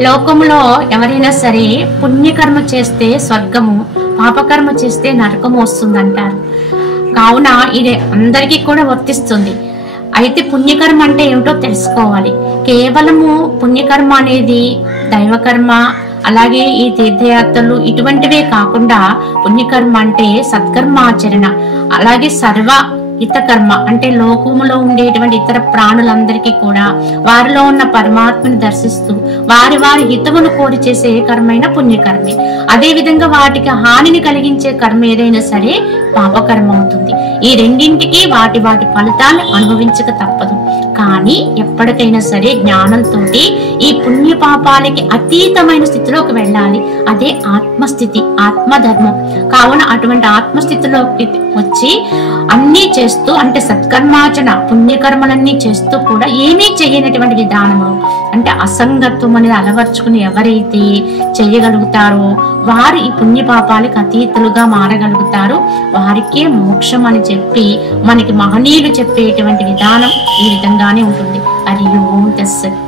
లోకంలో ఎవరైనా సరే పుణ్యకర్మ చేస్తే స్వర్గము, పాపకర్మ చేస్తే నరకము వస్తుందంటారు. కావున ఇది అందరికీ కూడా వర్తిస్తుంది. అయితే పుణ్యకర్మ అంటే ఏమిటో తెలుసుకోవాలి. కేవలము పుణ్యకర్మ అనేది దైవకర్మ, అలాగే ఈ తీర్థయాత్రలు ఇటువంటివే కాకుండా పుణ్యకర్మ అంటే సత్కర్మాచరణ, అలాగే సర్వ హితకర్మ అంటే లోకములో ఉండేటువంటి ఇతర ప్రాణులందరికీ కూడా వారిలో ఉన్న పరమాత్మని దర్శిస్తూ వారి వారి హితమును కోరి చేసే ఏ కర్మైనా పుణ్యకర్మే. అదే విధంగా వాటికి హానిని కలిగించే కర్మ ఏదైనా సరే పాపకర్మ అవుతుంది. ఈ రెండింటికి వాటి వాటి ఫలితాలను అనుభవించక తప్పదు. కానీ ఎప్పటికైనా సరే జ్ఞానంతో ఈ పుణ్య పాపాలకి అతీతమైన స్థితిలోకి వెళ్ళాలి. అదే ఆత్మస్థితి, ఆత్మధర్మం. కావున అటువంటి ఆత్మస్థితిలోకి వచ్చి అన్నీ చేస్తూ అంటే సత్కర్మాచరణ పుణ్యకర్మలన్నీ చేస్తూ కూడా ఏమీ చేయనటువంటి విధానములు అంటే అసంగత్వం అనేది అలవర్చుకుని ఎవరైతే చేయగలుగుతారో వారు ఈ పుణ్య పాపాలకు అతీతులుగా మారగలుగుతారు. వారికే మోక్షం అని చెప్పి మనకి మహనీయులు చెప్పేటువంటి విధానం ఈ విధంగానే ఉంటుంది. హరి ఓం తస్సత్.